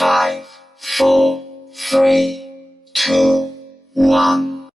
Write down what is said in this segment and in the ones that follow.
5, 4, 3, 2, 1.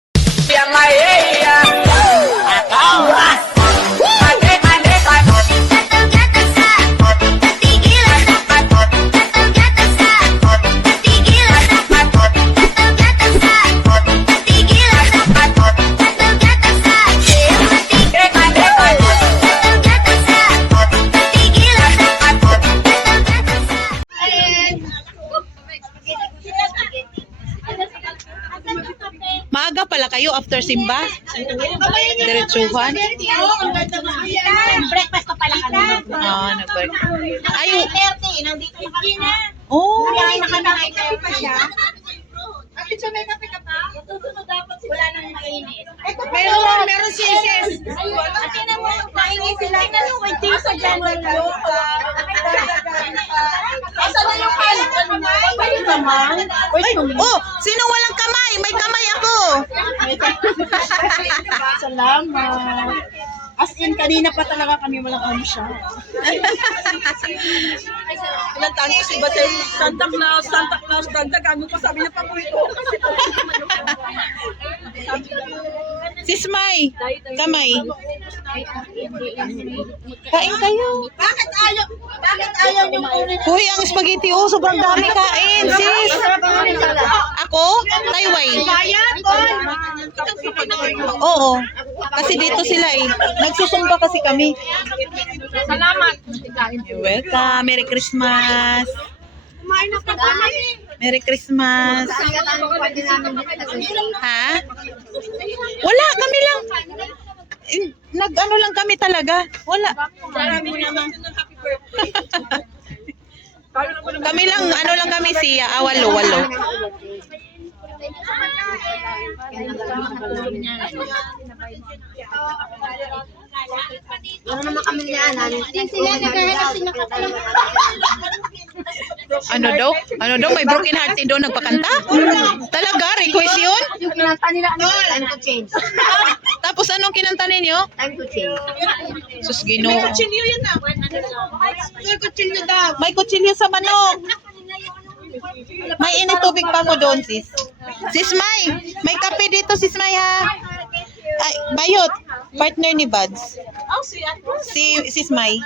Maaga pala kayo after simba? Diretsuhan? Breakfast pa pala kami. Nag-break. Ay, 9:30, nandito yung Gina. oh. Kaya nakatangay pa siya. Bakit siya may kape ka pa? Dapat wala nang mainit. Meron si Sis. Ate na mo, mainit sila. May tisa dyan. Asa na yung kalit? Balik naman. Oh, sino walang kamay? May kamay ako. Salamat. As in, kanina pa talaga kami walang siya. Ilan taon ko si Bater, Santa Claus, dagdag, ano pa sabi niya paborito. Sis May, kamay. Kain kayo. Bakit ayaw yung ulit? Uy, ang spaghetti, oh, sobrang dami kain, sis. Ako? Tayway. Oo. Kasi dito sila eh. Nagsusumba kasi kami. Salamat. You're welcome. Merry Christmas. Kumain na pa kami. Merry Christmas. Ha? Wala, kami lang. Nag-ano lang kami talaga. Wala. Kami lang, ano lang kami siya. Walo. Ano naman kami niyan? Sila naghahanap sila Ano daw? Ano daw? May broken heart daw nagpakanta? Talaga? Request yun? Yung kinanta nila, time to change. Tapos anong kinanta ninyo? Time to change. Sus, Ginoo. Kutsilyo yun na. May kutsilyo daw. May kutsilyo sa manok. May init tubig pa ko doon, sis. Sis May, may kape dito, sis May, ha? Ay, Bayot, partner ni Buds. Si sis May.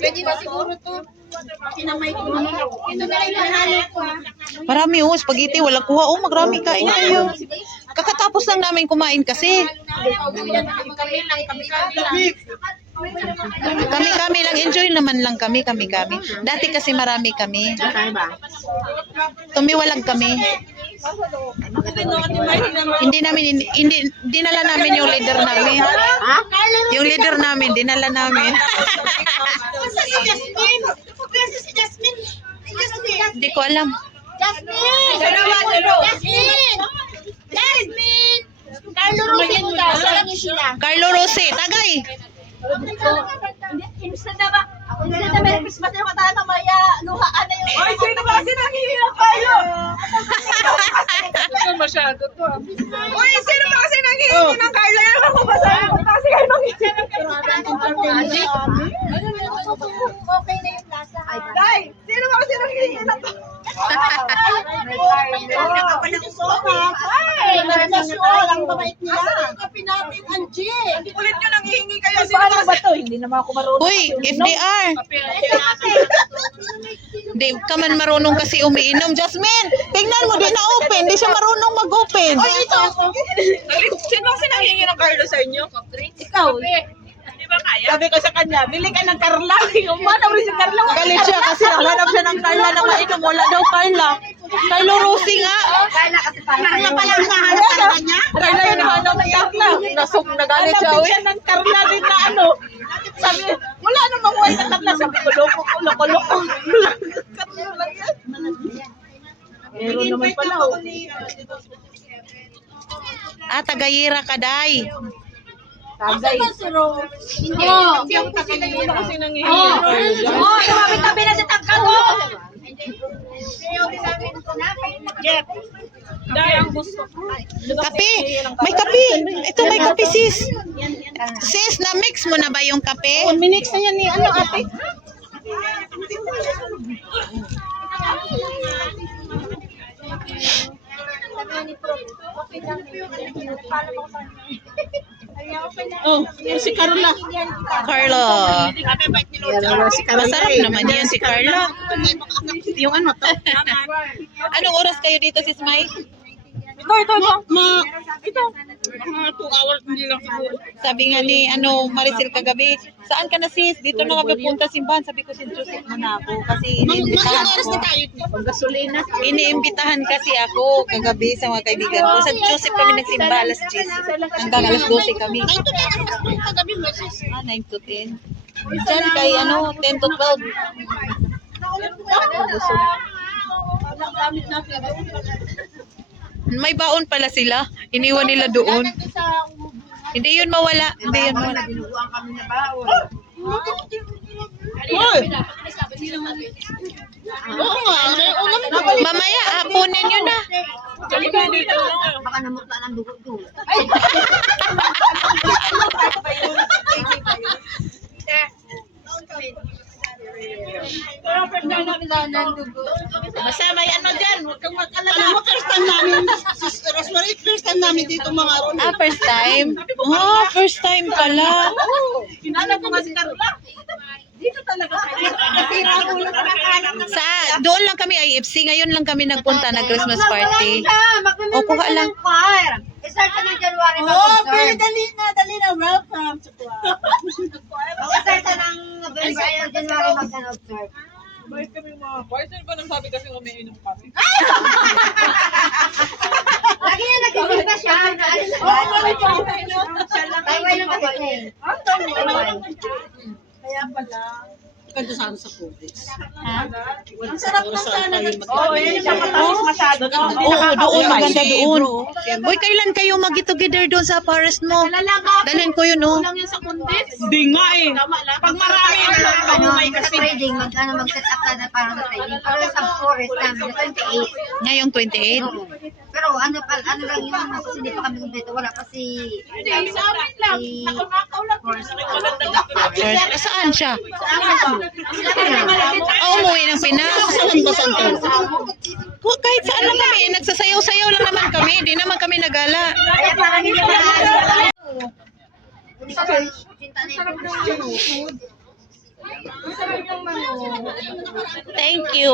Pwede ba siguro to? Kinamay ko naman. Ito na lang yung nanalo ko. Marami, oh, spaghetti, walang kuha. Oh, magrami kain kayo. Kakatapos lang namin kumain kasi. Kami lang, enjoy naman lang kami. Dati kasi marami kami. Tumiwalag kami. Hindi dinala namin yung leader namin. Yung leader namin, dinala namin. Si Jasmine. Hindi ko alam. Jasmine! Carlo Rossi mo daw. Saan niyo sila? Carlo Rossi, tagay. Insta na ba? Insta na Merry Christmas na yung katala mamaya. Luhaan na yung... Ay, sino ba kasi nangihingi kayo? Ito masyado to. Uy, sino ba kasi nangihingi ng Carla? Yan ako masabi ko kasi kayo nangihingi. Okay na yung lasa. Day, sino ba kasi nangihingi ng to? Ay, nagnasyon. Ang babait nila. Asan yung kape natin, Angie? Ulit nyo nangihingi kayo. Sino ba to? Hindi naman ako marunong. Uy, FDR. Di ka man marunong kasi umiinom. Jasmine, tingnan mo, di na-open. Di siya marunong mag-open. Ay, ito. Sino kasi nangihingi ng Carla sa inyo? Ikaw. Di ba kaya? Sabi ko sa kanya, bili ka ng Carla. Umanaw rin si Carla. Galit siya kasi naghanap siya ng Carla na mainom. Wala daw Carla. Carlo Rossi nga. Carla pa lang nahanap ka niya? Carla yung nahanap ng Carla. Nagalit siya. Hanap siya ng Carla din na ano. Sabi, wala namang buhay na Carla. Sabi ko, loko. Meron naman pala. Tagayira ka, Day. Tagay. Hindi. Hindi ako kasi nangihingi. Tabi na si Tagkago. Jeff. Dahil ang gusto ko. Kape. May kape. Ito, may kape, sis. Sis, na-mix mo na ba yung kape? Minix na yan ni ano ate? Oh, si Carla. Carla. Si Carla. Masarap naman yan si Carla. Yung ano to? Anong oras kayo dito, Sis May? Ito. Ito. Mga 2 hours hindi lang siguro. Sabi nga ni Maricel kagabi, saan ka na sis? Dito na kami punta simbahan. Sabi ko si Joseph muna ako kasi iniimbitahan Oras na ko. tayo. Pag gasolina. Iniimbitahan kasi ako kagabi sa mga kaibigan ko. Sa Joseph kami nagsimba alas 10. Hanggang alas 12 kami. Kagabi, meses. 9 to 10. Diyan kay 10 to 12. May baon pala sila. Iniwan nila doon. Hindi yun mawala. Hindi yun mawala. Hoy! Oo nga. Mamaya, hapunin yun na. Baka namutla ng dugo doon. Basta may ano dyan. Huwag kang mag-alala. Alam mo, first time namin. Sister Rosemary, first time namin dito mga ron. First time? Oh, first time pala. Kinala ko nga si Carla. Dito talaga kayo. Doon lang kami IFC. Ngayon lang kami nagpunta na Christmas party. O, kuha lang. I-start ka ng January Dali na. Welcome to Club. Mag-start ka ng January mag-observe. Boys kami mga boys. Ano ba nang sabi kasi umiinom kami? Lagi na nagsisimba siya. Naalis na ba? Taiwan lang kasi siya eh. Taiwan. Kaya pala. Kanto sa COVID. Ang sarap na sana. Oo, yun yung matamis masyado. Oo, doon. Maganda doon. Uy, kailan kayo mag-get-together doon sa forest mo? Dalhin ko yun, oh. Hindi nga eh. Pag marami may Sa trading, mag-set up na para sa trading. Pero sa forest namin, na 28. Ngayong 28. Oo. Pero ano lang yun, kasi hindi pa kami kumpleto. Wala pa si... Hindi, sa amin lang. Nakunakaw lang. Saan siya? Sa amin lang. Umuwi ng Pinas. Kahit saan lang kami. Nagsasayaw-sayaw lang naman kami. Hindi naman kami nagala. Kaya parang hindi pa Thank you.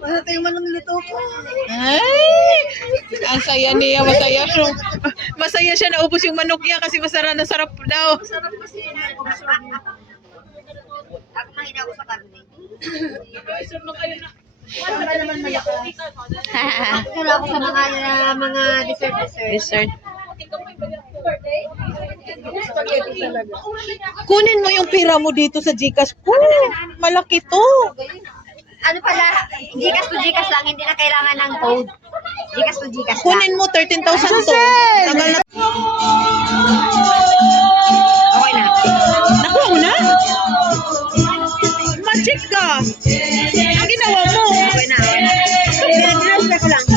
Ano tayo manong lito ko? Ay! Ang saya niya. Masaya siya. Masaya siya naubos yung manok niya kasi masarap na sarap daw. Sarap kasi ako mahina ako sa karne. Wala naman malakas. Wala ako sa mga dessert. Dessert. Kunin mo yung pera mo dito sa Gcash. Malaki to. Ano pala, Gcash to Gcash lang, hindi na kailangan ng code. Gcash to Gcash lang. Kunin mo 13,000 to. Tagal na. Okay na. Nakuha mo na? Magic ka. Ang ginawa mo. Okay na. Pinag-dress na ko lang.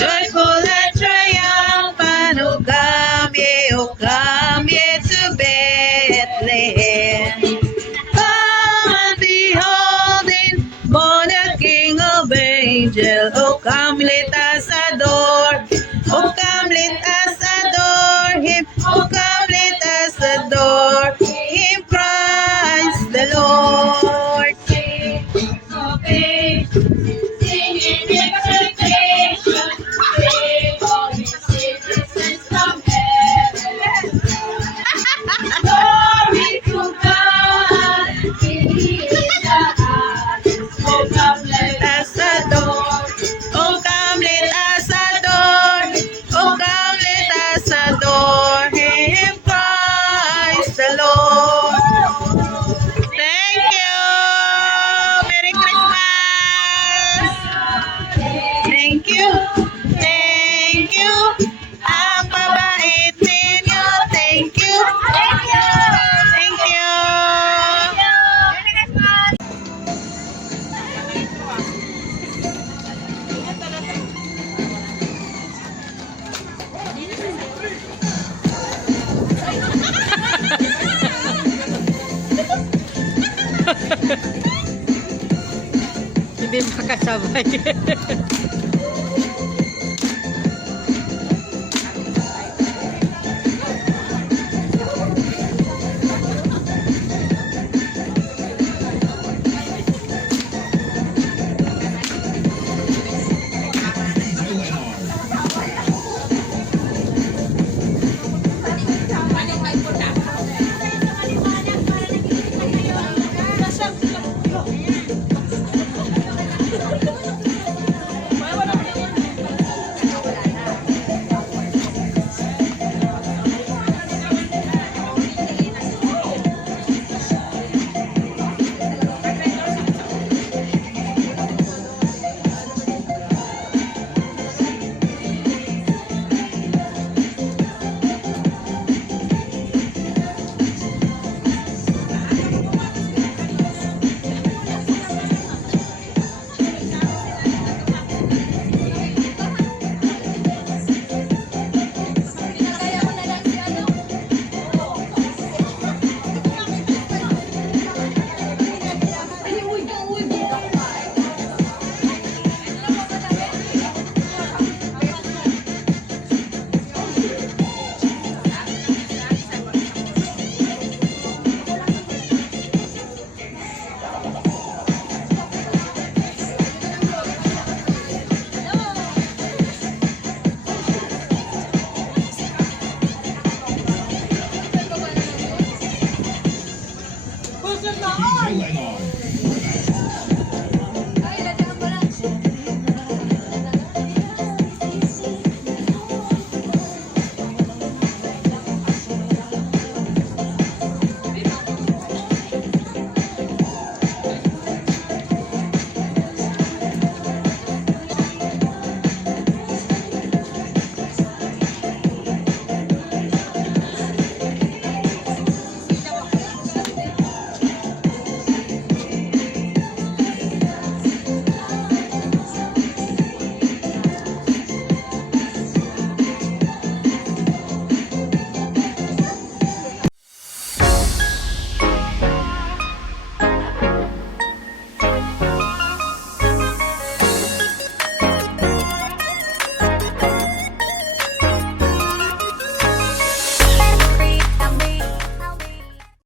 Joyful and triumphant, O come ye to Bethlehem. Come and behold him, born the King of angels. O come, let us adore. O come, let us adore him. O come, let us adore him, Christ the Lord. Glory to God. Thank you. Ang babait ninyo. Thank you. Thank you. Thank you. Hindi makasabay.